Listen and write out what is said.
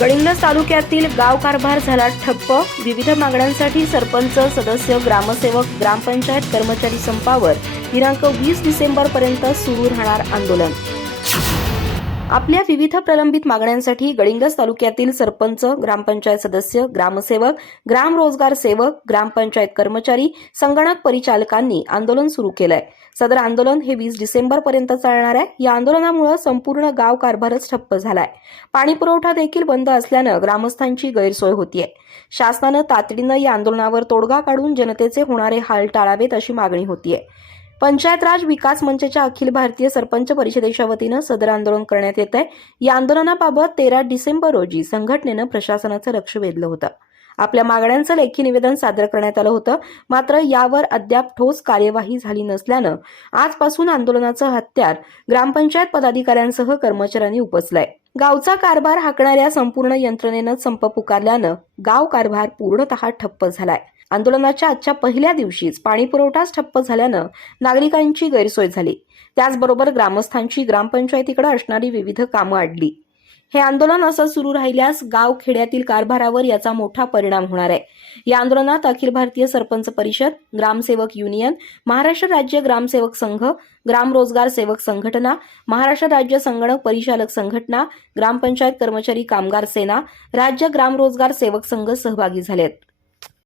गडिंग्लज तालुक्यातील गाव कारभार झाला ठप्प. विविध मागण्यांसाठी सरपंच, सदस्य, ग्रामसेवक, ग्रामपंचायत कर्मचारी संपावर. दिनांक 20 डिसेंबरपर्यंत सुरू राहणार आंदोलन. आपल्या विविध प्रलंबित मागण्यांसाठी गडिंग्लज तालुक्यातील सरपंच, ग्रामपंचायत सदस्य, ग्रामसेवक, ग्राम रोजगार सेवक, ग्रामपंचायत कर्मचारी, संगणक परिचालकांनी आंदोलन सुरू केलंय. सदर आंदोलन हे 20 डिसेंबरपर्यंत चालणार आहे. या आंदोलनामुळे संपूर्ण गाव कारभारच ठप्प झालाय. पाणी पुरवठा देखील बंद असल्यानं ग्रामस्थांची गैरसोय होतीये. शासनानं तातडीनं या आंदोलनावर तोडगा काढून जनतेचे होणारे हाल टाळावेत अशी मागणी होतीये. पंचायत राज विकास मंचच्या अखिल भारतीय सरपंच परिषदेच्या वतीनं सदर आंदोलन करण्यात येत आहे. या आंदोलनाबाबत 13 डिसेंबर रोजी संघटनेनं प्रशासनाचं लक्ष वेधलं होतं. आपल्या मागण्यांचं लेखी निवेदन सादर करण्यात आलं होतं. मात्र यावर अद्याप ठोस कार्यवाही झाली नसल्यानं आजपासून आंदोलनाचं हत्यार ग्रामपंचायत पदाधिकाऱ्यांसह कर्मचाऱ्यांनी उपसलंय. गावचा कारभार हाकणाऱ्या संपूर्ण यंत्रणेनं संप पुकारल्यानं गाव कारभार पूर्णतः ठप्प झालाय. आंदोलनाच्या आजच्या पहिल्या दिवशीच पाणीपुरवठाच ठप्प झाल्यानं नागरिकांची गैरसोय झाली. त्याचबरोबर ग्रामस्थांची ग्रामपंचायतीकडे असणारी विविध कामं अडली. हे आंदोलन असं सुरू राहिल्यास गाव खेड्यातील कारभारावर याचा मोठा परिणाम होणार आहे. या आंदोलनात अखिल भारतीय सरपंच परिषद, ग्रामसेवक युनियन, महाराष्ट्र राज्य ग्रामसेवक संघ, ग्राम रोजगार सेवक संघटना, महाराष्ट्र राज्य संगणक परिचालक संघटना, ग्रामपंचायत कर्मचारी कामगार सेना, राज्य ग्राम रोजगार सेवक संघ सहभागी झालेत.